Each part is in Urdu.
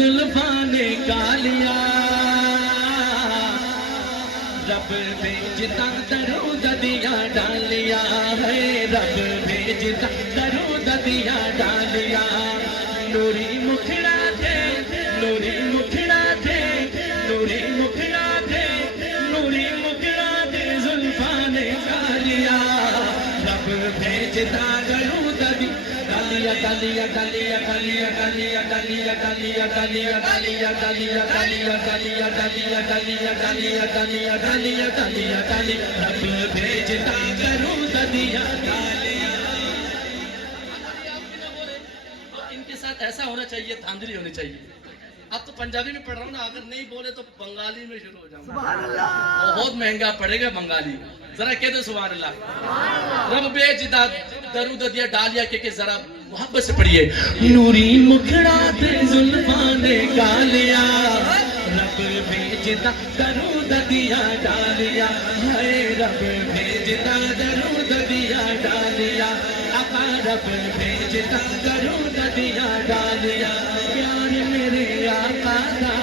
زلفاں نے کالیا رب بھیجتا درود دیا ڈالیا ہے رب بھیجتا درود دیا ڈالیا نوری مکھڑا تھے نوری مکھڑا تھے نوری مکھڑا تھے نوری مکھڑا تھے زلفاں نے کالیا رب بھیجتا درود دیا ڈالیا ڈالیا ڈالیا ڈالیا ڈالیا ڈالیا ڈالیا ڈالیا ڈالیا ڈالیا ڈالیا ڈالیا ڈالیا ڈالیا ڈالیا ڈالیا ڈالیا ڈالیا ڈالیا رب بھیجتا درود دیا ڈالیا. ان کے ساتھ ایسا ہونا چاہیے دھاندلی ہونی چاہیے. اب تو پنجابی میں پڑھ رہا ہوں نا اگر نہیں بولے تو بنگالی میں شروع ہو جاؤں گا بہت مہنگا پڑے گا بنگالی. ذرا کہہ دو سبحان اللہ. رب بھیجتا درود دیا ڈالیا کہ ذرا محبت سے پڑھیے. نوری مکھڑا تھے زلفاں نے کالیا رب بھیجتا درود دیا ڈالیا ہے رب بھیجتا درود دیا ڈالیا آقا رب بھیجتا درود دیا ڈالیا. پیار میرے آقا کا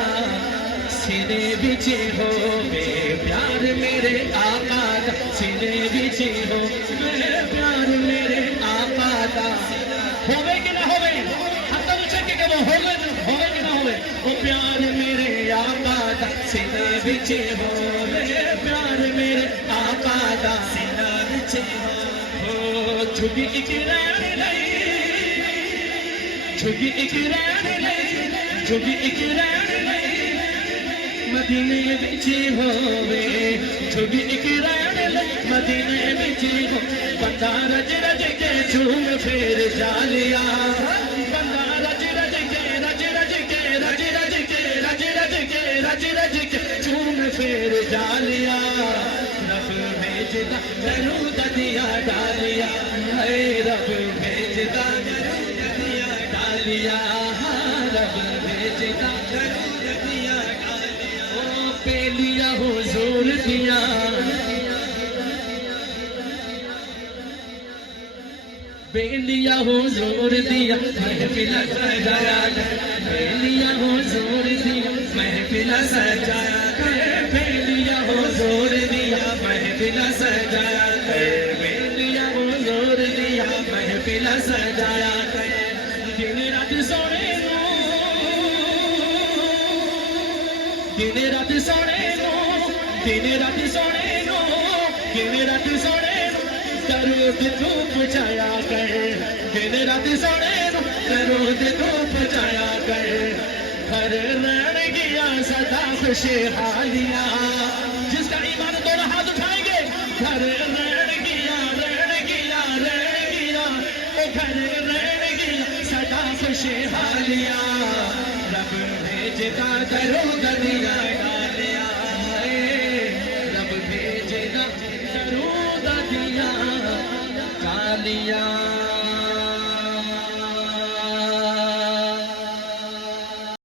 سینے بچے ہوئے پیار میرے آقا کا سینے بچے ہوئے پیار میرے آقا کا ہوئے کہ نہ ہوئے ہاتھ اچھا کہ وہ ہوئے کہ نہ ہوئے وہ پیار میرے آقا کا سینے بچے ہوئے پیار میرے آقا کا سینے بچے ہو چھپی اقرار نہیں چھپی اقرار نہیں چھپی اقرار نہیں مدینے بچے ہوئے چھپی اقرار نہیں مدینے بچے ہو بندہ رج رج کے جھوم پھر جالیا بندہ رج رج کے رج رج کے رج رج کے رج رج کے رج رج کے جھوم پھر جالیا رب بھیجتا درود دیا ڈالیا اے رب بھیجتا درود دیا ڈالیا رب بھیجتا درود دیا ڈالیا او پہ لیا حضور دیا بیلیا حضور دیا محفل سجایا بیلیا حضور دیا محفل سجایا بیلیا حضور دیا محفل سجایا بیلیا حضور دیا محفل سجایا دن رات سونے دن رات سونے دن رات سونے دن رات سونے درود دھوپ جایا کر دن رات سونے درود دھوپ جایا کر ہر رن گیا سدا خوشحالیاں جس کا ایمان دونوں ہاتھ اٹھائیں گے گھر رن گیا او گھر رن گیا سدا خوشحالیاں رب بھیجتا درود دیا ڈالیا رب بھیجتا درود دیا ڈالیا